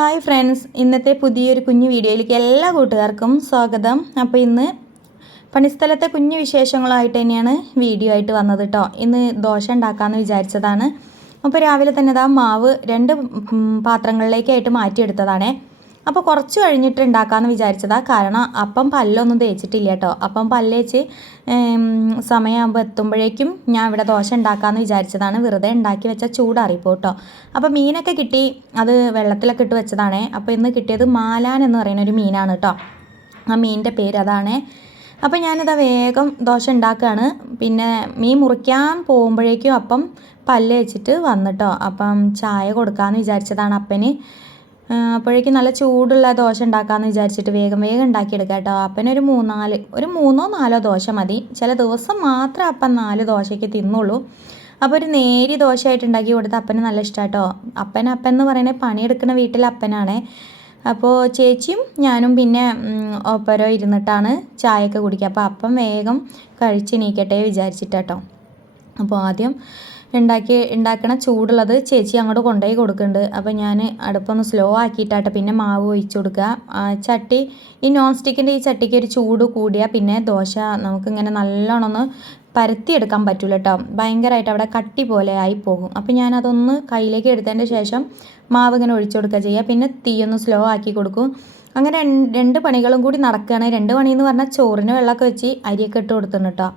Hi friends ഇന്നത്തെ പുതിയൊരു കുഞ്ഞു വീഡിയോയിലേക്ക് എല്ലാ കൂട്ടുകാർക്കും സ്വാഗതം. അപ്പോൾ ഇന്ന് പണിസ്ഥലത്തെ കുഞ്ഞു വിശേഷങ്ങളായിട്ട് തന്നെയാണ് വീഡിയോ ആയിട്ട് വന്നത് കേട്ടോ ഇന്ന് ദോശ ഉണ്ടാക്കാമെന്ന് വിചാരിച്ചതാണ്. അപ്പോൾ രാവിലെ തന്നെ ഇതാ മാവ് രണ്ട് പാത്രങ്ങളിലേക്കായിട്ട് മാറ്റിയെടുത്തതാണേ. അപ്പോൾ കുറച്ച് കഴിഞ്ഞിട്ട് ഉണ്ടാക്കാമെന്ന് വിചാരിച്ചതാണ് കാരണം അപ്പം പല്ലൊന്നും തേച്ചിട്ടില്ല കേട്ടോ അപ്പം പല്ലേച്ച് സമയമാകുമ്പോൾ എത്തുമ്പോഴേക്കും ഞാൻ ഇവിടെ ദോശ ഉണ്ടാക്കാമെന്ന് വിചാരിച്ചതാണ്. വെറുതെ ഉണ്ടാക്കി വെച്ച ചൂടാറിപ്പോ കേട്ടോ അപ്പോൾ മീനൊക്കെ കിട്ടി. അത് വെള്ളത്തിലൊക്കെ ഇട്ട് വെച്ചതാണേ. അപ്പോൾ ഇന്ന് കിട്ടിയത് മാലാൻ എന്ന് പറയുന്ന ഒരു മീനാണ് കേട്ടോ ആ മീനിന്റെ പേര് അതാണേ. അപ്പോൾ ഞാനിതാ വേഗം ദോശ ഉണ്ടാക്കുകയാണ് പിന്നെ മീൻ മുറിക്കാൻ പോകുമ്പോഴേക്കും അപ്പം പല്ല് വെച്ചിട്ട് വന്നിട്ടോ അപ്പം ചായ കൊടുക്കാമെന്ന് വിചാരിച്ചതാണ് അപ്പന്. അപ്പോഴേക്കും നല്ല ചൂടുള്ള ദോശ ഉണ്ടാക്കാമെന്ന് വിചാരിച്ചിട്ട് വേഗം വേഗം ഉണ്ടാക്കിയെടുക്കാം കേട്ടോ. അപ്പനൊരു മൂന്നാൽ ഒരു മൂന്നോ നാലോ ദോശ മതി. ചില ദിവസം മാത്രം അപ്പൻ നാല് ദോശയ്ക്ക് തിന്നുള്ളൂ. അപ്പോൾ ഒരു നേരി ദോശയായിട്ട് ഉണ്ടാക്കി കൊടുത്ത അപ്പന് നല്ല ഇഷ്ടമാട്ടോ അപ്പൻ അപ്പൻ എന്ന് പറയുന്നത് പണിയെടുക്കുന്ന വീട്ടിലെ അപ്പനാണ്. അപ്പോൾ ചേച്ചിയും ഞാനും പിന്നെ ഒപ്പരോ ഇരുന്നിട്ടാണ് ചായയൊക്കെ കുടിക്കുക. അപ്പോൾ അപ്പം വേഗം കഴിച്ച് നീക്കട്ടെ വിചാരിച്ചിട്ടാട്ടോ അപ്പോൾ ആദ്യം ഉണ്ടാക്കി ഉണ്ടാക്കണ ചൂടുള്ളത് ചേച്ചി അങ്ങോട്ട് കൊണ്ടുപോയി കൊടുക്കുന്നുണ്ട്. അപ്പോൾ ഞാൻ അടുപ്പൊന്ന് സ്ലോ ആക്കിയിട്ടാട്ടെ പിന്നെ മാവ് ഒഴിച്ചു കൊടുക്കുക. ചട്ടി ഈ നോൺ സ്റ്റിക്കിന്റെ ഈ ചട്ടിക്ക് ഒരു ചൂട് കൂടിയാൽ പിന്നെ ദോശ നമുക്കിങ്ങനെ നല്ലോണം ഒന്ന് പരത്തിയെടുക്കാൻ പറ്റില്ല കേട്ടോ. ഭയങ്കരമായിട്ട് അവിടെ കട്ടി പോലെ ആയി പോകും. അപ്പോൾ ഞാനതൊന്ന് കയ്യിലേക്ക് എടുത്തതിന്റെ ശേഷം മാവ് ഇങ്ങനെ ഒഴിച്ചു കൊടുക്കുക ചെയ്യുക. പിന്നെ തീയൊന്ന് സ്ലോ ആക്കി കൊടുക്കും. അങ്ങനെ രണ്ട് പണികളും കൂടി നടക്കുകയാണ്. രണ്ട് പണി എന്ന് പറഞ്ഞാൽ ചോറിന് വെള്ളമൊക്കെ വെച്ച് അരിയൊക്കെ ഇട്ട് കൊടുത്തിട്ടുണ്ട് കേട്ടോ.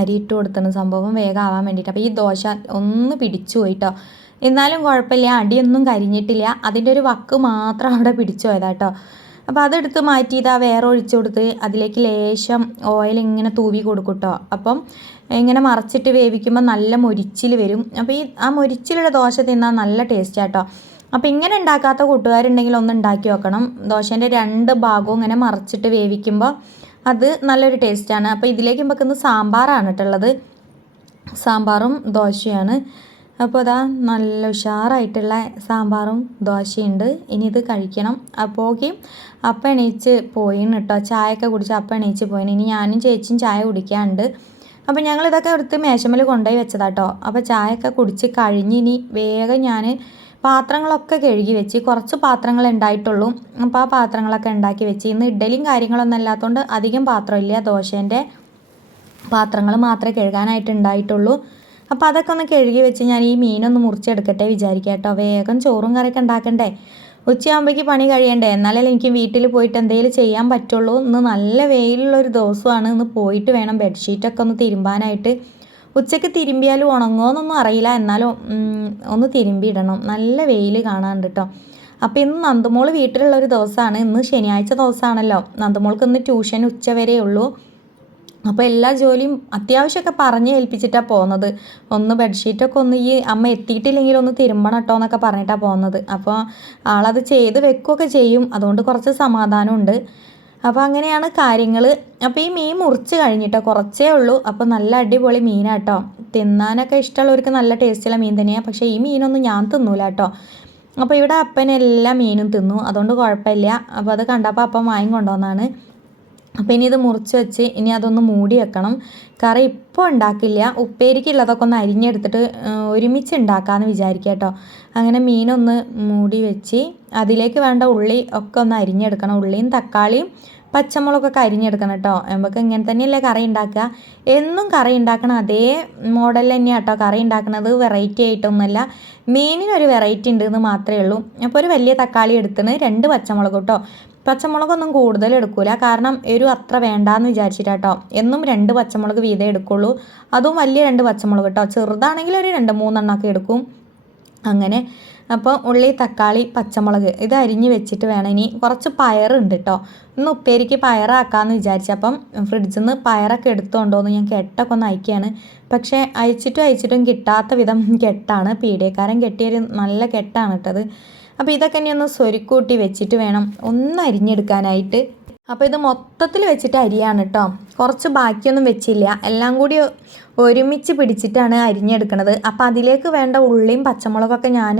അരി ഇട്ട് കൊടുത്തിന് സംഭവം വേഗം ആവാൻ വേണ്ടിയിട്ട് അപ്പോൾ ഈ ദോശ ഒന്ന് പിടിച്ചു പോയിട്ടോ. എന്നാലും കുഴപ്പമില്ല അടിയൊന്നും കരിഞ്ഞിട്ടില്ല. അതിന്റെ ഒരു വക്ക് മാത്രം അവിടെ പിടിച്ചു പോയതാ കേട്ടോ അപ്പോൾ അതെടുത്ത് മാറ്റി ഇതാ വേറെ ഒഴിച്ചു കൊടുത്ത് അതിലേക്ക് ലേശം ഓയിൽ ഇങ്ങനെ തൂവി കൊടുക്കട്ടോ. കേട്ടോ അപ്പം ഇങ്ങനെ മറച്ചിട്ട് വേവിക്കുമ്പോൾ നല്ല മൊരിച്ചിൽ വരും. അപ്പോൾ ഈ ആ മൊരിച്ചിലുള്ള ദോശ തിന്നാൽ നല്ല ടേസ്റ്റ് ആട്ടോ. അപ്പോൾ ഇങ്ങനെ ഉണ്ടാക്കാത്ത കൂട്ടുകാരുണ്ടെങ്കിൽ ഒന്ന് ഉണ്ടാക്കി വെക്കണം ദോശേന്റെ രണ്ട് ഭാഗവും ഇങ്ങനെ മറച്ചിട്ട് വേവിക്കുമ്പോൾ അത് നല്ലൊരു ടേസ്റ്റാണ്. അപ്പോൾ ഇതിലേക്ക് വെക്കുന്ന സാമ്പാറാണ് കേട്ടുള്ളത് സാമ്പാറും ദോശയാണ്. അപ്പോൾ അതാ നല്ല ഉഷാറായിട്ടുള്ള സാമ്പാറും ദോശയുണ്ട്. ഇനി ഇത് കഴിക്കണം. അപ്പോഴേക്കും അപ്പം എണീച്ച് പോയിന് കേട്ടോ. ചായയൊക്കെ കുടിച്ച് അപ്പം എണീച്ച് പോയിന് ഇനി ഞാനും ചേച്ചിയും ചായ കുടിക്കാണ്ട്. അപ്പോൾ ഞങ്ങളിതൊക്കെ എടുത്ത് മേശമേൽ കൊണ്ടുപോയി വെച്ചതാട്ടോ. അപ്പോൾ ചായയൊക്കെ കുടിച്ച് കഴിഞ്ഞ് ഇനി വേഗം ഞാൻ പാത്രങ്ങളൊക്കെ കഴുകി വെച്ച് കുറച്ച് പാത്രങ്ങൾ ഉണ്ടായിട്ടുള്ളൂ. അപ്പോൾ ആ പാത്രങ്ങളൊക്കെ ഉണ്ടാക്കി വെച്ച് ഇന്ന് ഇഡ്ഡലിയും കാര്യങ്ങളൊന്നും അല്ലാത്തതുകൊണ്ട് അധികം പാത്രമില്ല. ദോശേന്റെ പാത്രങ്ങൾ മാത്രമേ കഴുകാനായിട്ട് ഉണ്ടായിട്ടുള്ളൂ. അപ്പോൾ അതൊക്കെ ഒന്ന് കഴുകി വെച്ച് ഞാൻ ഈ മീനൊന്ന് മുറിച്ചെടുക്കട്ടെ വിചാരിക്കാം കേട്ടോ വേഗം ചോറും കറിയൊക്കെ ഉണ്ടാക്കണ്ടേ? ഉച്ചയാകുമ്പോഴേക്ക് പണി കഴിയണ്ടേ? എന്നാലേ എനിക്ക് വീട്ടിൽ പോയിട്ട് എന്തെങ്കിലും ചെയ്യാൻ പറ്റുള്ളൂ. ഇന്ന് നല്ല വെയിലുള്ളൊരു ദിവസമാണ്. ഇന്ന് പോയിട്ട് വേണം ബെഡ്ഷീറ്റൊക്കെ ഒന്ന് തിരുമ്പാനായിട്ട്. ഉച്ചയ്ക്ക് തിരുമ്പിയാലും ഉണങ്ങുമോയെന്നൊന്നും അറിയില്ല. എന്നാലും ഒന്ന് തിരുമ്പിയിടണം. നല്ല വെയിൽ കാണാണ്ട് കേട്ടോ അപ്പോൾ ഇന്ന് നന്ദമോൾ വീട്ടിലുള്ള ഒരു ദിവസമാണ് ഇന്ന് ശനിയാഴ്ച ദിവസമാണല്ലോ നന്ദമോൾക്ക് ഇന്ന് ട്യൂഷൻ ഉച്ച വരെ ഉള്ളൂ. അപ്പോൾ എല്ലാ ജോലിയും അത്യാവശ്യമൊക്കെ പറഞ്ഞ് ഏൽപ്പിച്ചിട്ടാണ് പോകുന്നത് ഒന്ന് ബെഡ്ഷീറ്റൊക്കെ ഒന്ന് ഈ അമ്മ എത്തിയിട്ടില്ലെങ്കിൽ ഒന്ന് തിരുമ്പണം കേട്ടോ എന്നൊക്കെ പറഞ്ഞിട്ടാണ് പോകുന്നത് അപ്പോൾ ആളത് ചെയ്ത് വെക്കുകയൊക്കെ ചെയ്യും. അതുകൊണ്ട് കുറച്ച് സമാധാനമുണ്ട്. അപ്പോൾ അങ്ങനെയാണ് കാര്യങ്ങൾ അപ്പോൾ ഈ മീൻ മുറിച്ച് കഴിഞ്ഞിട്ടോ കുറച്ചേ ഉള്ളൂ. അപ്പോൾ നല്ല അടിപൊളി മീനാട്ടോ. തിന്നാനൊക്കെ ഇഷ്ടമുള്ളവർക്ക് നല്ല ടേസ്റ്റുള്ള മീൻ തന്നെയാണ് പക്ഷേ ഈ മീനൊന്നും ഞാൻ തിന്നൂല കേട്ടോ അപ്പോൾ ഇവിടെ അപ്പൻ എല്ലാ മീനും തിന്നു. അതുകൊണ്ട് കുഴപ്പമില്ല. അപ്പോൾ അത് കണ്ടപ്പോൾ അപ്പം വാങ്ങി കൊണ്ടുവന്നാണ് അപ്പോൾ ഇനി ഇത് മുറിച്ച് വെച്ച് ഇനി അതൊന്ന് മൂടി വെക്കണം. കറി ഇപ്പോൾ ഉണ്ടാക്കില്ല. ഉപ്പേരിക്കുള്ളതൊക്കെ ഒന്ന് അരിഞ്ഞെടുത്തിട്ട് ഒരുമിച്ച് ഉണ്ടാക്കാമെന്ന് വിചാരിക്കുക കേട്ടോ അങ്ങനെ മീനൊന്ന് മൂടി വെച്ച് അതിലേക്ക് വേണ്ട ഉള്ളി ഒക്കെ ഒന്ന് അരിഞ്ഞെടുക്കണം. ഉള്ളിയും തക്കാളിയും പച്ചമുളകൊക്കെ അരിഞ്ഞെടുക്കണം കേട്ടോ നമുക്ക് ഇങ്ങനെ തന്നെയല്ലേ കറി ഉണ്ടാക്കുക എന്നും കറി ഉണ്ടാക്കണം അതേ മോഡൽ തന്നെയാണ് കേട്ടോ കറി ഉണ്ടാക്കുന്നത് വെറൈറ്റി ആയിട്ടൊന്നുമല്ല. മീനിനൊരു വെറൈറ്റി ഉണ്ട് എന്ന് മാത്രമേ ഉള്ളൂ. അപ്പോൾ ഒരു വലിയ തക്കാളി എടുത്തിന് രണ്ട് പച്ചമുളക് കേട്ടോ പച്ചമുളകൊന്നും കൂടുതൽ എടുക്കൂല. കാരണം എരു അത്ര വേണ്ടാന്ന് വിചാരിച്ചിട്ടാട്ടോ. എന്നും രണ്ട് പച്ചമുളക് വീതം എടുക്കുള്ളൂ. അതും വലിയ രണ്ട് പച്ചമുളക് കേട്ടോ ചെറുതാണെങ്കിൽ ഒരു രണ്ട് മൂന്നെണ്ണമൊക്കെ എടുക്കും. അങ്ങനെ. അപ്പോൾ ഉള്ളി തക്കാളി പച്ചമുളക് ഇത് അരിഞ്ഞ് വെച്ചിട്ട് വേണം. ഇനി കുറച്ച് പയറുണ്ട് കേട്ടോ ഇന്ന് ഉപ്പേരിക്ക് പയറാക്കാമെന്ന് വിചാരിച്ചപ്പം ഫ്രിഡ്ജിൽ നിന്ന് പയറൊക്കെ എടുത്തുകൊണ്ടോന്ന് ഞാൻ കെട്ടൊക്കെ ഒന്ന് അയക്കുകയാണ് പക്ഷേ അയച്ചിട്ടും അയച്ചിട്ടും കിട്ടാത്ത വിധം കെട്ടാണ്. പീഡിയക്കാരൻ കെട്ടിയൊരു നല്ല കെട്ടാണ് കേട്ടത് അപ്പോൾ ഇതൊക്കെ ഇനി ഒന്ന് സ്വരുക്കൂട്ടി വെച്ചിട്ട് വേണം ഒന്ന് അരിഞ്ഞെടുക്കാനായിട്ട്. അപ്പോൾ ഇത് മൊത്തത്തിൽ വെച്ചിട്ട് അരിയാണ് കേട്ടോ കുറച്ച് ബാക്കിയൊന്നും വെച്ചില്ല. എല്ലാം കൂടി ഒരുമിച്ച് പിടിച്ചിട്ടാണ് അരിഞ്ഞെടുക്കുന്നത് അപ്പോൾ അതിലേക്ക് വേണ്ട ഉള്ളിയും പച്ചമുളകൊക്കെ ഞാൻ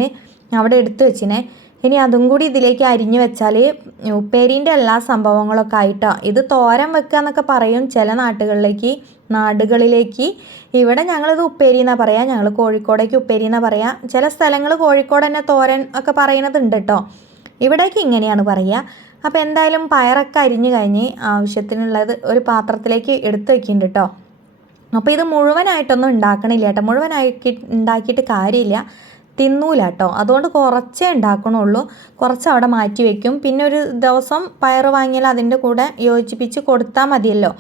അവിടെ എടുത്തു വെച്ചിനെ. ഇനി അതും കൂടി ഇതിലേക്ക് അരിഞ്ഞു വെച്ചാൽ ഉപ്പേരീന്റെ എല്ലാ സംഭവങ്ങളൊക്കെ ആയിട്ടോ. ഇത് തോരൻ വെക്കുക എന്നൊക്കെ പറയും ചില നാട്ടുകളിലേക്ക് നാടുകളിലേക്ക്. ഇവിടെ ഞങ്ങളിത് ഉപ്പേരി എന്നാണ് പറയുക ഞങ്ങൾ കോഴിക്കോടേക്ക് ഉപ്പേരി എന്നാണ് പറയുക ചില സ്ഥലങ്ങൾ കോഴിക്കോട് തന്നെ തോരൻ ഒക്കെ പറയണത് ഉണ്ട് കേട്ടോ ഇവിടേക്ക് ഇങ്ങനെയാണ് പറയുക. അപ്പോൾ എന്തായാലും പയറൊക്കെ അരിഞ്ഞു കഴിഞ്ഞ് ആവശ്യത്തിനുള്ളത് ഒരു പാത്രത്തിലേക്ക് എടുത്തു വയ്ക്കുന്നുണ്ട് കേട്ടോ അപ്പോൾ ഇത് മുഴുവനായിട്ടൊന്നും ഉണ്ടാക്കണില്ല കേട്ടോ മുഴുവനാക്കി ഉണ്ടാക്കിയിട്ട് കാര്യമില്ല. തിന്നൂല കേട്ടോ അതുകൊണ്ട് കുറച്ചേ ഉണ്ടാക്കണുള്ളൂ. കുറച്ച് അവിടെ മാറ്റി വെക്കും. പിന്നെ ഒരു ദിവസം പയർ വാങ്ങിയാൽ അതിന്റെ കൂടെ യോജിപ്പിച്ച് കൊടുത്താൽ മതിയല്ലോ.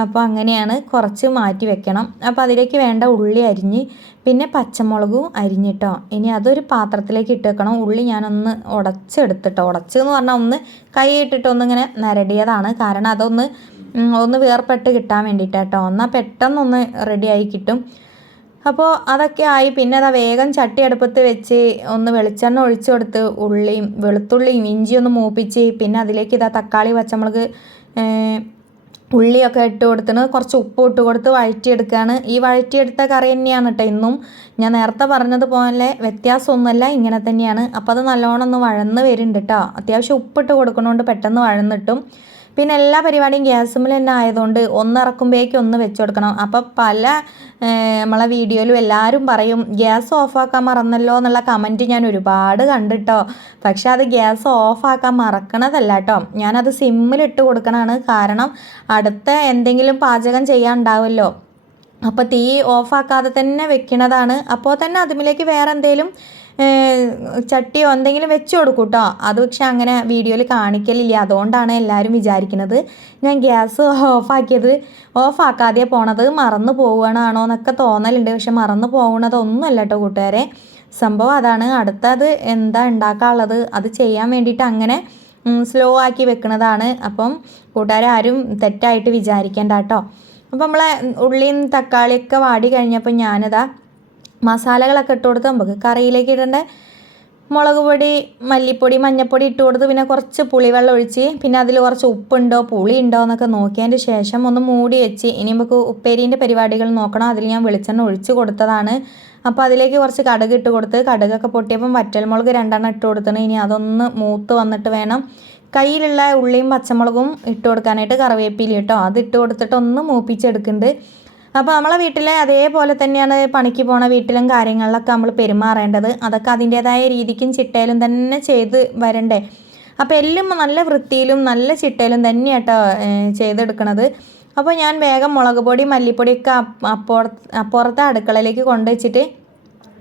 അപ്പോൾ അങ്ങനെയാണ് കുറച്ച് മാറ്റി വെക്കണം. അപ്പോൾ അതിലേക്ക് വേണ്ട ഉള്ളി അരിഞ്ഞ് പിന്നെ പച്ചമുളകും അരിഞ്ഞിട്ടോ ഇനി അതൊരു പാത്രത്തിലേക്ക് ഇട്ട് വെക്കണം. ഉള്ളി ഞാനൊന്ന് ഉടച്ചെടുത്തിട്ടോ. ഉടച്ചെന്ന് പറഞ്ഞാൽ ഒന്ന് കൈ ഇട്ടിട്ട് ഒന്നിങ്ങനെ നരടിയതാണ്. കാരണം അതൊന്ന് ഒന്ന് വേർപെട്ട് കിട്ടാൻ വേണ്ടിയിട്ടാട്ടോ എന്നാൽ പെട്ടെന്നൊന്ന് റെഡിയായി കിട്ടും. അപ്പോൾ അതൊക്കെ ആയി പിന്നെ അതാ വേഗം ചട്ടി അടുപ്പത്ത് വെച്ച് ഒന്ന് വെളിച്ചെണ്ണ ഒഴിച്ചു കൊടുത്ത് ഉള്ളിയും വെളുത്തുള്ളിയും ഇഞ്ചിയൊന്ന് മൂപ്പിച്ച് പിന്നെ അതിലേക്ക് ഇതാ തക്കാളി പച്ചമുളക് ഉള്ളിയൊക്കെ ഇട്ട് കൊടുത്തിന് കുറച്ച് ഉപ്പ് ഇട്ട് കൊടുത്ത് വഴറ്റിയെടുക്കുകയാണ് ഈ വഴറ്റിയെടുത്ത കറി തന്നെയാണ് കേട്ടോ ഇന്നും. ഞാൻ നേരത്തെ പറഞ്ഞതുപോലെ വ്യത്യാസമൊന്നുമല്ല ഇങ്ങനെ തന്നെയാണ്. അപ്പോൾ അത് നല്ലോണം ഒന്ന് വഴന്ന് വരുന്നുണ്ട് കേട്ടോ. അത്യാവശ്യം ഉപ്പിട്ട് കൊടുക്കണോണ്ട് പെട്ടെന്ന് വഴന്നിട്ടും. പിന്നെ എല്ലാ പരിപാടിയും ഗ്യാസുമിൽ തന്നെ ആയതുകൊണ്ട് ഒന്നിറക്കുമ്പോഴേക്കും ഒന്ന് വെച്ച് കൊടുക്കണം അപ്പോൾ പല നമ്മളെ വീഡിയോയിലും എല്ലാവരും പറയും ഗ്യാസ് ഓഫാക്കാൻ മറന്നല്ലോ എന്നുള്ള കമന്റ് ഞാൻ ഒരുപാട് കണ്ടിട്ടോ. പക്ഷേ അത് ഗ്യാസ് ഓഫാക്കാൻ മറക്കണതല്ല കേട്ടോ ഞാനത് സിമ്മിലിട്ട് കൊടുക്കണതാണ് കാരണം അടുത്ത എന്തെങ്കിലും പാചകം ചെയ്യാൻ ഉണ്ടാവുമല്ലോ അപ്പോൾ തീ ഓഫാക്കാതെ തന്നെ വെക്കണതാണ്. അപ്പോൾ തന്നെ അതിലേക്ക് വേറെ എന്തെങ്കിലും ചട്ടിയോ എന്തെങ്കിലും വെച്ച് കൊടുക്കും കേട്ടോ അത് പക്ഷെ അങ്ങനെ വീഡിയോയിൽ കാണിക്കലില്ല. അതുകൊണ്ടാണ് എല്ലാവരും വിചാരിക്കുന്നത് ഞാൻ ഗ്യാസ് ഓഫാക്കിയത് ഓഫാക്കാതെ പോണത്. മറന്നു പോവുകയാണോ എന്നൊക്കെ തോന്നലുണ്ട്. പക്ഷെ മറന്നു പോകുന്നതൊന്നുമല്ല കേട്ടോ കൂട്ടുകാരെ. സംഭവം അതാണ്. അടുത്തത് എന്താ ഉണ്ടാക്കാനുള്ളത്? അത് ചെയ്യാൻ വേണ്ടിയിട്ട് അങ്ങനെ സ്ലോ ആക്കി വെക്കുന്നതാണ് അപ്പം കൂട്ടുകാരും തെറ്റായിട്ട് വിചാരിക്കേണ്ട കേട്ടോ അപ്പം നമ്മളെ ഉള്ളിയും തക്കാളിയൊക്കെ വാടി കഴിഞ്ഞപ്പോൾ ഞാനിതാ മസാലകളൊക്കെ ഇട്ട് കൊടുത്ത് നമുക്ക് കറിയിലേക്ക് ഇടേണ്ട മുളക് പൊടി മല്ലിപ്പൊടി മഞ്ഞൾപ്പൊടി ഇട്ട് കൊടുത്ത് പിന്നെ കുറച്ച് പുളിവെള്ളം ഒഴിച്ച് പിന്നെ അതിൽ കുറച്ച് ഉപ്പുണ്ടോ പുളി ഉണ്ടോ എന്നൊക്കെ നോക്കിയതിന്റെ ശേഷം ഒന്ന് മൂടി വെച്ച് ഇനി നമുക്ക് ഉപ്പേരീന്റെ പരിപാടികൾ നോക്കണം. അതിൽ ഞാൻ വെളിച്ചെണ്ണ ഒഴിച്ച് കൊടുത്തതാണ്. അപ്പോൾ അതിലേക്ക് കുറച്ച് കടുക് ഇട്ട് കൊടുത്ത് കടുകൊക്കെ പൊട്ടിയപ്പം വറ്റൽമുളക് രണ്ടെണ്ണം ഇട്ട് കൊടുത്തണം ഇനി അതൊന്ന് മൂത്ത് വന്നിട്ട് വേണം കയ്യിലുള്ള ഉള്ളിയും പച്ചമുളകും ഇട്ട് കൊടുക്കാനായിട്ട് കറിവേപ്പില കേട്ടോ അത് ഇട്ട് കൊടുത്തിട്ട് ഒന്ന് മൂപ്പിച്ചെടുക്കുന്നുണ്ട്. അപ്പോൾ നമ്മളെ വീട്ടിലെ അതേപോലെ തന്നെയാണ് പണിക്ക് പോണ വീട്ടിലും കാര്യങ്ങളിലൊക്കെ നമ്മൾ പെരുമാറേണ്ടത്. അതൊക്കെ അതിന്റേതായ രീതിക്കും ചിട്ടയിലും തന്നെ ചെയ്ത് വരണ്ടേ. അപ്പോൾ എല്ലാം നല്ല വൃത്തിയിലും നല്ല ചിട്ടയിലും തന്നെയാട്ടോ ചെയ്തെടുക്കണത്. അപ്പോൾ ഞാൻ വേഗം മുളക് പൊടി മല്ലിപ്പൊടിയൊക്കെ അപ്പുറത്ത് അടുക്കളയിലേക്ക് കൊണ്ടുവച്ചിട്ട്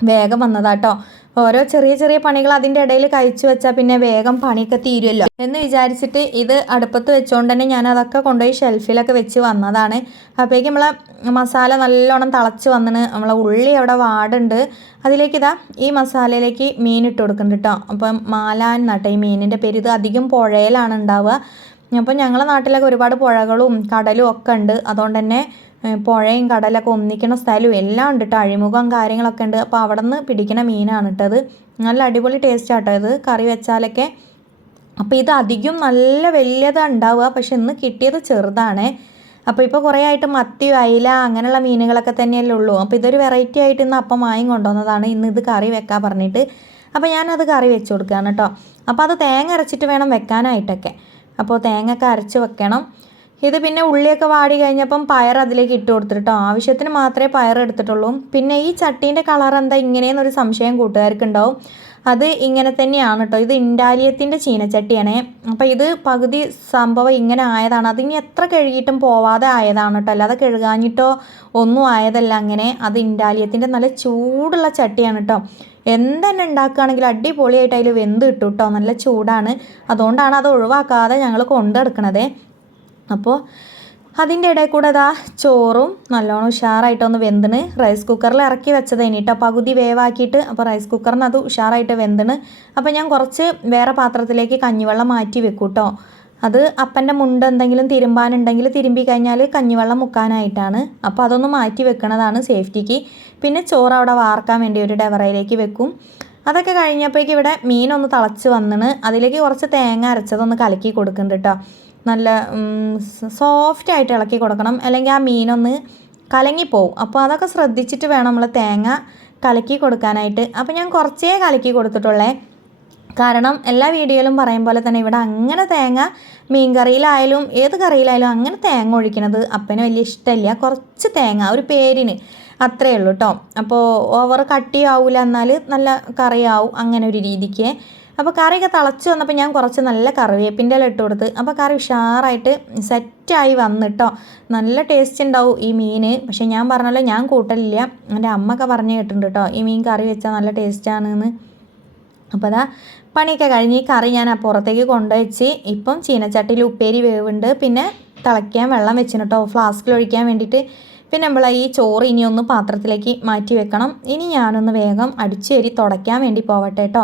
വേഗം വന്നതാട്ടോ. ഓരോ ചെറിയ ചെറിയ പണികൾ അതിന്റെ ഇടയിൽ കഴിച്ചു വെച്ചാൽ പിന്നെ വേഗം പണിയൊക്കെ തീരുമല്ലോ എന്ന് വിചാരിച്ചിട്ട് ഇത് അടുപ്പത്ത് വെച്ചുകൊണ്ട് തന്നെ ഞാൻ അതൊക്കെ കൊണ്ടുപോയി ഷെൽഫിലൊക്കെ വെച്ച് വന്നതാണ്. അപ്പോഴേക്കും നമ്മളെ മസാല നല്ലോണം തിളച്ച് വന്നിന് നമ്മളെ ഉള്ളി അവിടെ വാടുണ്ട്. അതിലേക്ക് ഇതാ ഈ മസാലയിലേക്ക് മീൻ ഇട്ട് കൊടുക്കുന്നുണ്ട് കേട്ടോ അപ്പം മാലാൻ നട്ട ഈ മീനിന്റെ പേര്. ഇത് അധികം പുഴയിലാണ് ഉണ്ടാവുക. അപ്പം ഞങ്ങളുടെ നാട്ടിലൊക്കെ ഒരുപാട് പുഴകളും കടലും ഒക്കെ ഉണ്ട്. അതുകൊണ്ട് തന്നെ പുഴയും കടലൊക്കെ ഒന്നിക്കണ സ്ഥലവും എല്ലാം ഉണ്ട് കേട്ടോ അഴിമുഖം കാര്യങ്ങളൊക്കെ ഉണ്ട്. അപ്പോൾ അവിടെ നിന്ന് പിടിക്കണ മീനാണ് കേട്ടത് നല്ല അടിപൊളി ടേസ്റ്റ് ആട്ടോ ഇത്. കറി വെച്ചാലൊക്കെ. അപ്പോൾ ഇത് അധികം നല്ല വലിയതാണ് ഉണ്ടാവുക. പക്ഷെ ഇന്ന് കിട്ടിയത് ചെറുതാണ്. അപ്പോൾ ഇപ്പോൾ കുറേ ആയിട്ട് മത്തി അയില അങ്ങനെയുള്ള മീനുകളൊക്കെ തന്നെയല്ലേ ഉള്ളൂ. അപ്പോൾ ഇതൊരു വെറൈറ്റി ആയിട്ട് ഇന്ന് അപ്പം വാങ്ങി കൊണ്ടുവന്നതാണ്. ഇന്ന് ഇത് കറി വെക്കാൻ പറഞ്ഞിട്ട്. അപ്പോൾ ഞാനത് കറി വെച്ച് കൊടുക്കുകയാണ് കേട്ടോ അപ്പോൾ അത് തേങ്ങ അരച്ചിട്ട് വേണം വെക്കാനായിട്ടൊക്കെ. അപ്പോൾ തേങ്ങ ഒക്കെ അരച്ച് വെക്കണം. ഇത് പിന്നെ ഉള്ളിയൊക്കെ വാടി കഴിഞ്ഞപ്പം പയർ അതിലേക്ക് ഇട്ട് കൊടുത്തിട്ടോ ആവശ്യത്തിന് മാത്രമേ പയർ എടുത്തിട്ടുള്ളൂ. പിന്നെ ഈ ചട്ടീന്റെ കളർ എന്താ ഇങ്ങനെയെന്നൊരു സംശയം കൂട്ടുകാർക്ക് ഉണ്ടാവും അത് ഇങ്ങനെ തന്നെയാണ് കേട്ടോ ഇത് ഇൻഡാലിയത്തിന്റെ ചീനച്ചട്ടിയാണേ. അപ്പോൾ ഇത് പകുതി സംഭവം ഇങ്ങനെ ആയതാണ്. അതിനി എത്ര കഴുകിയിട്ടും പോവാതെ ആയതാണ് കേട്ടോ അല്ലാതെ കഴുകാഞ്ഞിട്ടോ ഒന്നും ആയതല്ല അങ്ങനെ. അത് ഇൻഡാലിയത്തിന്റെ നല്ല ചൂടുള്ള ചട്ടിയാണ് കേട്ടോ എന്തെന്നെ ഉണ്ടാക്കുകയാണെങ്കിലും അടിപൊളിയായിട്ട് അതിൽ വെന്ത് കിട്ടും കേട്ടോ നല്ല ചൂടാണ്. അതുകൊണ്ടാണ് അത് ഒഴിവാക്കാതെ ഞങ്ങൾ കൊണ്ടെടുക്കണതേ. അപ്പോൾ അതിന്റെ ഇടയിൽ കൂടെ അതാ ചോറും നല്ലോണം ഉഷാറായിട്ടൊന്ന് വെന്തിന് റൈസ് കുക്കറിൽ ഇറക്കി വെച്ചത് കേട്ടോ പകുതി വേവാക്കിയിട്ട് അപ്പോൾ റൈസ് കുക്കറിന് അത് ഉഷാറായിട്ട് വെന്തിന് അപ്പോൾ ഞാൻ കുറച്ച് വേറെ പാത്രത്തിലേക്ക് കഞ്ഞിവെള്ളം മാറ്റി വെക്കും കേട്ടോ അത് അപ്പന്റെ മുണ്ട് എന്തെങ്കിലും തിരുമ്പാനുണ്ടെങ്കിൽ തിരുമ്പി കഴിഞ്ഞാൽ കഞ്ഞിവെള്ളം മുക്കാനായിട്ടാണ്. അപ്പോൾ അതൊന്ന് മാറ്റി വെക്കണതാണ് സേഫ്റ്റിക്ക് പിന്നെ ചോറ് അവിടെ വാർക്കാൻ വേണ്ടി ഒരു ഡെവറയിലേക്ക് വെക്കും. അതൊക്കെ കഴിഞ്ഞപ്പോഴേക്ക് ഇവിടെ മീനൊന്ന് തിളച്ച് വന്നിന് അതിലേക്ക് കുറച്ച് തേങ്ങ അരച്ചതൊന്ന് കലക്കി കൊടുക്കുന്നുണ്ട് കേട്ടോ നല്ല സോഫ്റ്റ് ആയിട്ട് ഇളക്കി കൊടുക്കണം. അല്ലെങ്കിൽ ആ മീനൊന്ന് കലങ്ങിപ്പോവും അപ്പോൾ അതൊക്കെ ശ്രദ്ധിച്ചിട്ട് വേണം നമ്മൾ തേങ്ങ കലക്കി കൊടുക്കാനായിട്ട്. അപ്പോൾ ഞാൻ കുറച്ചേ കലക്കി കൊടുത്തിട്ടുള്ളേ. കാരണം എല്ലാ വീഡിയോയിലും പറയും പോലെ തന്നെ ഇവിടെ അങ്ങനെ തേങ്ങ മീൻ കറിയിലായാലും ഏത് കറിയിലായാലും അങ്ങനെ തേങ്ങ ഒഴിക്കണത് അപ്പന് വലിയ ഇഷ്ടമില്ല. കുറച്ച് തേങ്ങ ഒരു പേരിന് അത്രയേ ഉള്ളൂ കേട്ടോ അപ്പോൾ ഓവർ കട്ടിയാവില്ല എന്നാൽ നല്ല കറിയാവും അങ്ങനെ ഒരു രീതിക്ക്. അപ്പോൾ കറിയൊക്കെ തിളച്ച് വന്നപ്പോൾ ഞാൻ കുറച്ച് നല്ല കറിവേപ്പിന്റെ ഇല ഇട്ട് കൊടുത്ത് അപ്പോൾ കറി ഉഷാറായിട്ട് സെറ്റായി വന്നിട്ടോ. നല്ല ടേസ്റ്റ് ഉണ്ടാവും ഈ മീൻ പക്ഷേ ഞാൻ പറഞ്ഞല്ലോ ഞാൻ കൂട്ടലില്ല. എന്റെ അമ്മയൊക്കെ പറഞ്ഞു കേട്ടിട്ടുണ്ട് കേട്ടോ ഈ മീൻ കറി വെച്ചാൽ നല്ല ടേസ്റ്റാണെന്ന് അപ്പോൾ അതാ പണിയൊക്കെ കഴിഞ്ഞ് ഈ കറി ഞാൻ പുറത്തേക്ക് കൊണ്ടുവച്ച് ഇപ്പം ചീനച്ചട്ടിയിൽ ഉപ്പേരി വേവുണ്ട്. പിന്നെ തിളയ്ക്കാൻ വെള്ളം വെച്ചിന് ഫ്ലാസ്കിൽ ഒഴിക്കാൻ വേണ്ടിയിട്ട് പിന്നെ നമ്മൾ ഈ ചോറ് ഇനി ഒന്ന് പാത്രത്തിലേക്ക് മാറ്റി വെക്കണം. ഇനി ഞാനൊന്ന് വേഗം അടിച്ചേരി തുടയ്ക്കാൻ വേണ്ടി പോവട്ടെ കേട്ടോ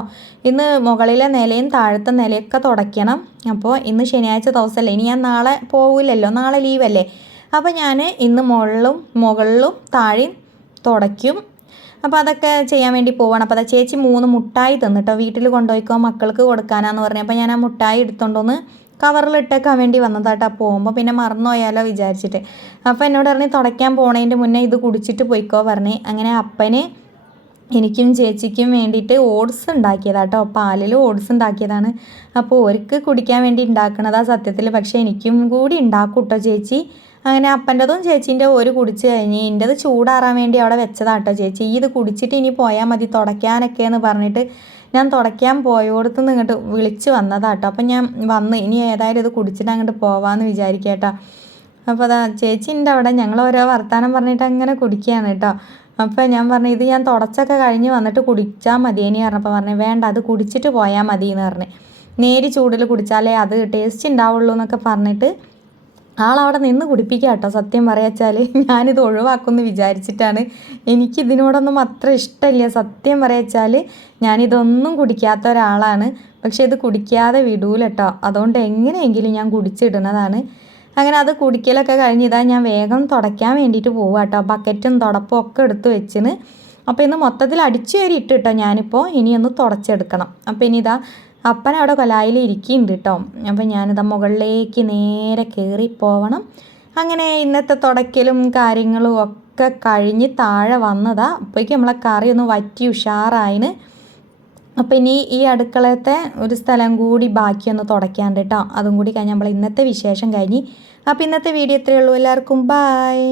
ഇന്ന് മുകളിലെ നിലയും താഴത്തെ നിലയൊക്കെ തുടയ്ക്കണം. അപ്പോൾ ഇന്ന് ശനിയാഴ്ച ദിവസമല്ലേ ഇനി ഞാൻ നാളെ പോകില്ലല്ലോ നാളെ ലീവല്ലേ? അപ്പോൾ ഞാൻ ഇന്ന് മുകളിലും മുകളിലും താഴെയും തുടയ്ക്കും. അപ്പോൾ അതൊക്കെ ചെയ്യാൻ വേണ്ടി പോവാണ്. അപ്പോൾ അതാ ചേച്ചി മൂന്ന് മുട്ടായി തന്നിട്ടോ വീട്ടിൽ കൊണ്ടുപോയിക്കോ മക്കൾക്ക് കൊടുക്കാനാന്ന് പറഞ്ഞു. അപ്പോൾ ഞാൻ ആ മുട്ടായി എടുത്തോണ്ടൊന്ന് കവറിലിട്ടേക്കാൻ വേണ്ടി വന്നതാട്ടോ പോകുമ്പോൾ പിന്നെ മറന്നുപോയാലോ വിചാരിച്ചിട്ട്. അപ്പോൾ എന്നോട് പറഞ്ഞ് തുടയ്ക്കാൻ പോണതിന്റെ മുന്നേ ഇത് കുടിച്ചിട്ട് പോയിക്കോ പറഞ്ഞ്. അങ്ങനെ അപ്പന് എനിക്കും ചേച്ചിക്കും വേണ്ടിയിട്ട് ഓട്സ് ഉണ്ടാക്കിയതാട്ടോ. പാലിൽ ഓട്സ് ഉണ്ടാക്കിയതാണ്. അപ്പോൾ ഓർക്ക് കുടിക്കാൻ വേണ്ടി ഉണ്ടാക്കണതാ സത്യത്തിൽ പക്ഷേ എനിക്കും കൂടി ഉണ്ടാക്കും ചേച്ചി. അങ്ങനെ അപ്പന്റെതും ചേച്ചീന്റെ ഒരു കുടിച്ച് കഴിഞ്ഞ് എന്റെത് ചൂടാറാൻ വേണ്ടി അവിടെ വെച്ചതാട്ടോ ചേച്ചി. ഇത് കുടിച്ചിട്ട് ഇനി പോയാൽ മതി തുടയ്ക്കാനൊക്കെ എന്ന് പറഞ്ഞിട്ട് ഞാൻ തുടയ്ക്കാൻ പോയോടത്ത് നിന്ന് ഇങ്ങോട്ട് വിളിച്ച് വന്നതാട്ടോ. അപ്പം ഞാൻ വന്ന് ഇനി ഏതായാലും ഇത് കുടിച്ചിട്ട് അങ്ങോട്ട് പോവാമെന്ന് വിചാരിക്കേട്ടോ. അപ്പോൾ അതാ ചേച്ചീന്റെ അവിടെ ഞങ്ങൾ ഓരോ വർത്തമാനം പറഞ്ഞിട്ട് അങ്ങനെ കുടിക്കുകയാണ് കേട്ടോ. അപ്പോൾ ഞാൻ പറഞ്ഞു ഇത് ഞാൻ തുടച്ചൊക്കെ കഴിഞ്ഞ് വന്നിട്ട് കുടിച്ചാൽ മതിയെന്ന് പറഞ്ഞപ്പോൾ പറഞ്ഞു വേണ്ട അത് കുടിച്ചിട്ട് പോയാൽ മതി എന്ന് പറഞ്ഞു. നേരി ചൂടിൽ കുടിച്ചാലേ അത് ടേസ്റ്റ് ഉണ്ടാവുള്ളൂ എന്നൊക്കെ പറഞ്ഞിട്ട് ആളവിടെ നിന്ന് കുടിപ്പിക്കുക കേട്ടോ സത്യം പറയാച്ചാൽ ഞാനിത് ഒഴിവാക്കുമെന്ന് വിചാരിച്ചിട്ടാണ്. എനിക്കിതിനോടൊന്നും അത്ര ഇഷ്ടമില്ല. സത്യം പറയാച്ചാൽ ഞാനിതൊന്നും കുടിക്കാത്ത ഒരാളാണ് പക്ഷേ ഇത് കുടിക്കാതെ വിടൂല കേട്ടോ അതുകൊണ്ട് എങ്ങനെയെങ്കിലും ഞാൻ കുടിച്ചിടുന്നതാണ്. അങ്ങനെ അത് കുടിക്കലൊക്കെ കഴിഞ്ഞ് ഇതാ ഞാൻ വേഗം തുടയ്ക്കാൻ വേണ്ടിയിട്ട് പോവാം കേട്ടോ ബക്കറ്റും തുടപ്പും ഒക്കെ എടുത്ത് വെച്ചിന്. അപ്പോൾ ഇന്ന് മൊത്തത്തിൽ അടിച്ചു കയറി ഇട്ട് കേട്ടോ ഞാനിപ്പോൾ ഇനിയൊന്ന് തുടച്ചെടുക്കണം. അപ്പോൾ ഇനി ഇതാ അപ്പൻ അവിടെ കൊലായിൽ ഇരിക്കുന്നുണ്ട് കേട്ടോ അപ്പം ഞാനിതാ മുകളിലേക്ക് നേരെ കയറി പോവണം. അങ്ങനെ ഇന്നത്തെ തുടക്കലും കാര്യങ്ങളും ഒക്കെ കഴിഞ്ഞ് താഴെ വന്നതാ. അപ്പോഴേക്കും നമ്മളെ കറി ഒന്ന് വറ്റി ഉഷാറായിന്. അപ്പോൾ ഇനി ഈ അടുക്കളത്തെ ഒരു സ്ഥലം കൂടി ബാക്കിയൊന്ന് തുടയ്ക്കാണ്ട് കേട്ടോ അതും കൂടി കഴിഞ്ഞ് നമ്മൾ ഇന്നത്തെ വിശേഷം കഴിഞ്ഞ്. അപ്പോൾ ഇന്നത്തെ വീഡിയോ ഇത്രയേ ഉള്ളൂ. എല്ലാവർക്കും ബായ്